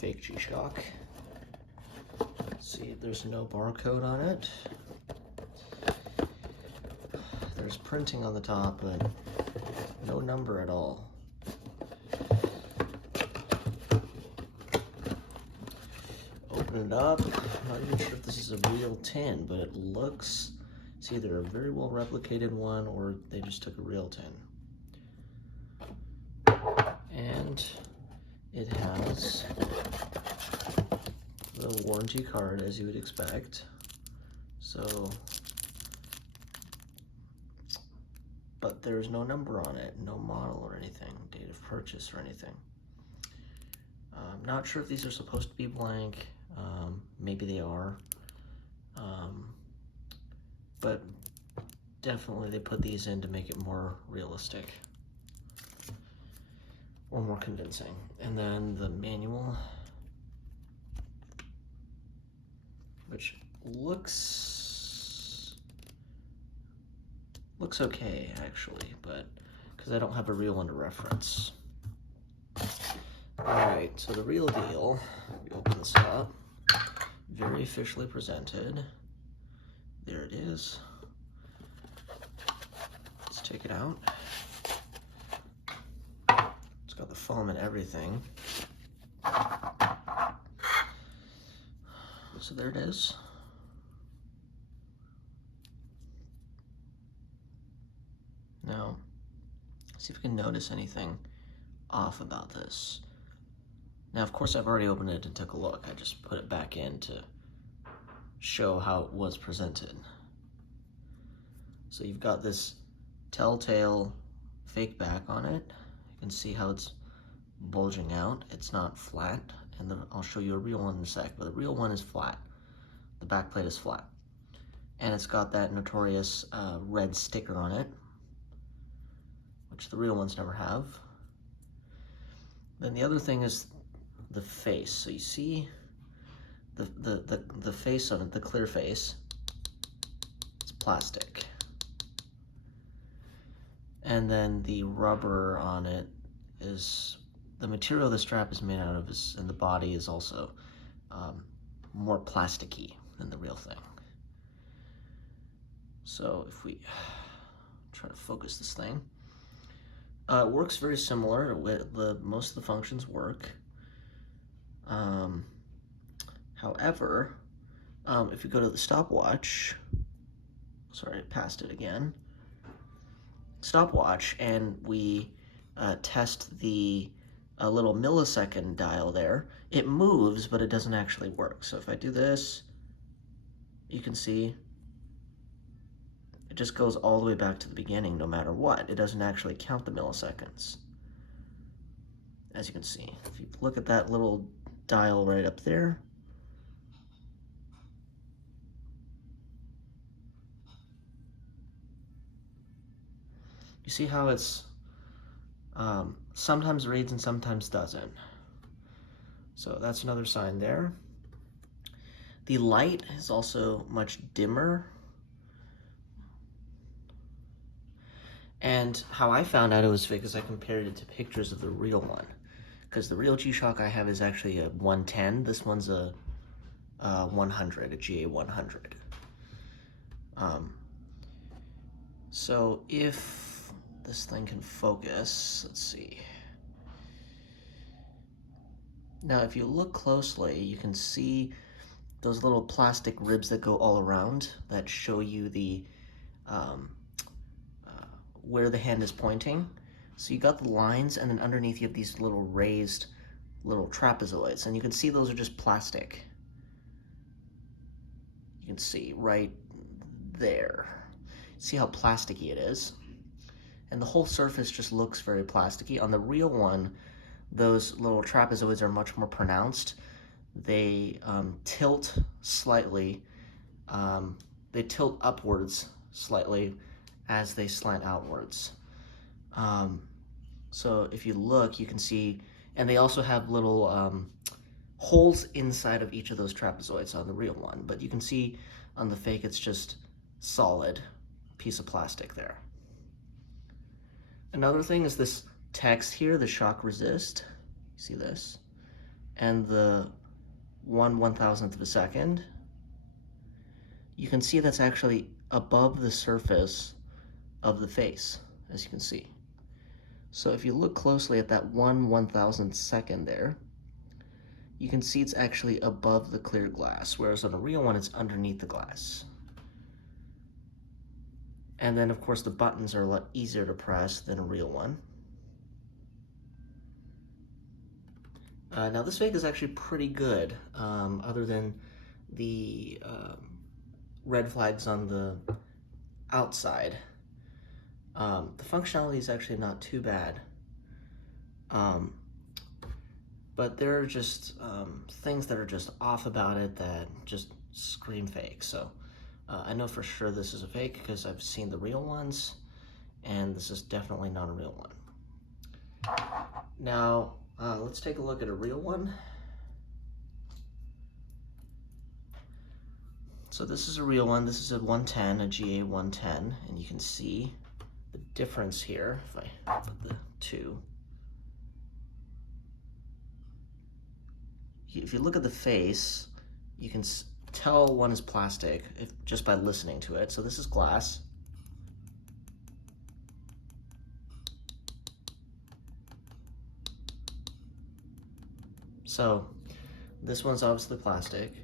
fake G-Shock. See, there's no barcode on it. There's printing on the top, but no number at all. Open it up. I'm not even sure if this is a real tin, but it looks, it's either a very well replicated one or they just took a real tin. And it has the warranty card, as you would expect. So, but there's no number on it, no model or anything, date of purchase or anything. I'm not sure if these are supposed to be blank. Maybe they are. But definitely they put these in to make it more realistic or more convincing. And then the manual, which looks okay actually, but because I don't have a real one to reference. All right, so the real deal, we open this up, very officially presented. There it is. Let's take it out. It's got the foam and everything. So there it is. Now, see if we can notice anything off about this. Now, of course, I've already opened it and took a look. I just put it back in to show how it was presented. So you've got this telltale fake back on it. You can see how it's bulging out. It's not flat, and I'll show you a real one in a sec, but the real one is flat. The back plate is flat. And it's got that notorious red sticker on it, which the real ones never have. Then the other thing is the face. So you see the face of it, the clear face, it's plastic. And then the rubber on it is, the material the strap is made out of is, and the body is also more plasticky than the real thing. So if we try to focus this thing, it works very similar. Most of the functions work. However, if you go to the stopwatch, sorry, I passed it again, stopwatch, and we test the little millisecond dial there, it moves, but it doesn't actually work. So if I do this, you can see it just goes all the way back to the beginning no matter what. It doesn't actually count the milliseconds, as you can see. If you look at that little dial right up there, you see how it's sometimes reads and sometimes doesn't. So that's another sign there. The light is also much dimmer. And how I found out it was fake is I compared it to pictures of the real one. Because the real G-Shock I have is actually a 110. This one's a 100, a GA100. So if this thing can focus, let's see. Now, if you look closely, you can see those little plastic ribs that go all around that show you the where the hand is pointing. So you got the lines, and then underneath you have these little raised little trapezoids, and you can see those are just plastic. You can see right there. See how plasticky it is? And the whole surface just looks very plasticky. On the real one, those little trapezoids are much more pronounced. They tilt slightly. They tilt upwards slightly as they slant outwards. So if you look, you can see, and they also have little holes inside of each of those trapezoids on the real one, but you can see on the fake it's just solid piece of plastic there. Another thing is this text here, the shock resist. You see this? and the 1/1000th of a second, you can see that's actually above the surface of the face, as you can see. So if you look closely at that 1/1000th second there, you can see it's actually above the clear glass, whereas on a real one, it's underneath the glass. And then, of course, the buttons are a lot easier to press than a real one. Now, this fake is actually pretty good, other than the red flags on the outside. The functionality is actually not too bad. But there are just things that are just off about it that just scream fake. So I know for sure this is a fake because I've seen the real ones, and this is definitely not a real one. Now, let's take a look at a real one. So this is a real one. This is a 110, a GA 110, and you can see the difference here if I put the two. If you look at the face, you can tell one is plastic just by listening to it. So this is glass. So this one's obviously plastic.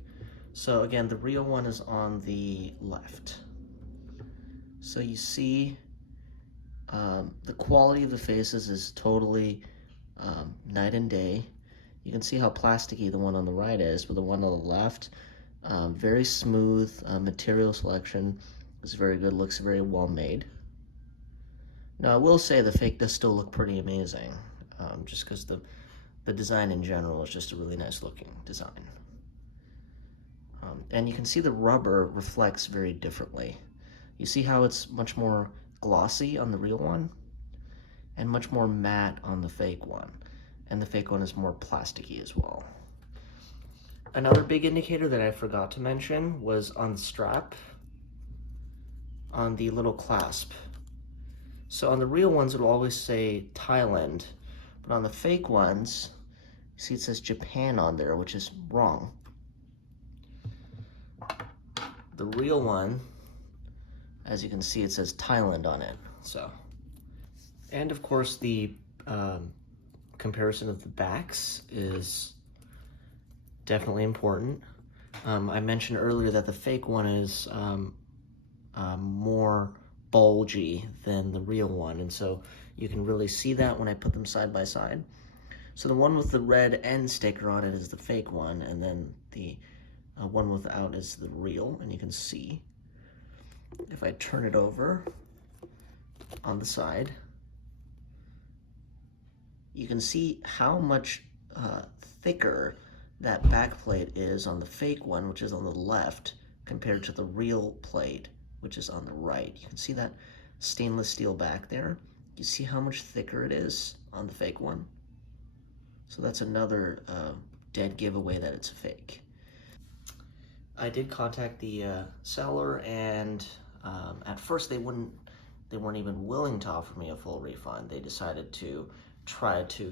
So again, the real one is on the left. So you see the quality of the faces is totally night and day. You can see how plasticky the one on the right is, but the one on the left, very smooth. Material selection is very good, looks very well made. Now I will say the fake does still look pretty amazing, just because the design in general is just a really nice looking design. And you can see the rubber reflects very differently. You see how it's much more glossy on the real one and much more matte on the fake one. And the fake one is more plasticky as well. Another big indicator that I forgot to mention was on the strap, on the little clasp. So on the real ones, it'll always say Thailand, but on the fake ones, you see it says Japan on there, which is wrong. The real one, as you can see, it says Thailand on it. So, and of course the comparison of the backs is definitely important. I mentioned earlier that the fake one is more bulgy than the real one, and so you can really see that when I put them side by side. So the one with the red end sticker on it is the fake one, and then the one without is the real, and you can see if I turn it over on the side, you can see how much thicker that back plate is on the fake one, which is on the left, compared to the real plate, which is on the right. You can see that stainless steel back there. You see how much thicker it is on the fake one? So that's another dead giveaway that it's a fake. I did contact the seller, and at first they weren't even willing to offer me a full refund. They decided to try to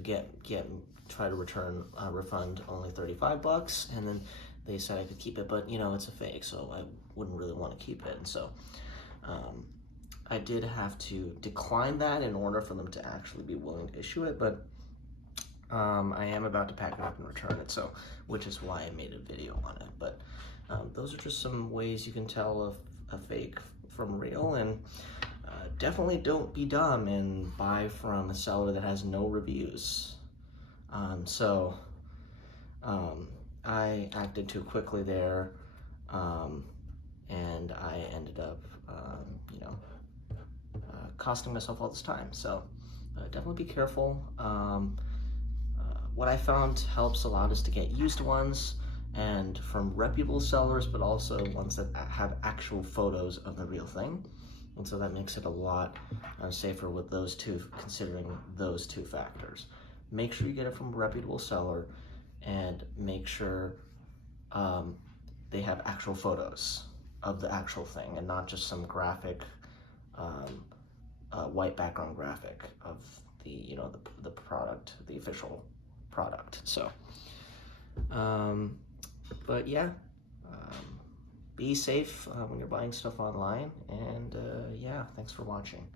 return a refund only $35, and then they said I could keep it, but you know, it's a fake, so I wouldn't really want to keep it. And so I did have to decline that in order for them to actually be willing to issue it, but I am about to pack it up and return it, so which is why I made a video on it. But those are just some ways you can tell a fake from real, and definitely don't be dumb and buy from a seller that has no reviews. I acted too quickly there, and I ended up, costing myself all this time. So definitely be careful. What I found helps a lot is to get used ones, and from reputable sellers, but also ones that have actual photos of the real thing. And so that makes it a lot safer with those two, considering those two factors. Make sure you get it from a reputable seller, and make sure they have actual photos of the actual thing and not just some graphic, white background graphic of the, the product, the official product. So But yeah, be safe when you're buying stuff online, and yeah, thanks for watching.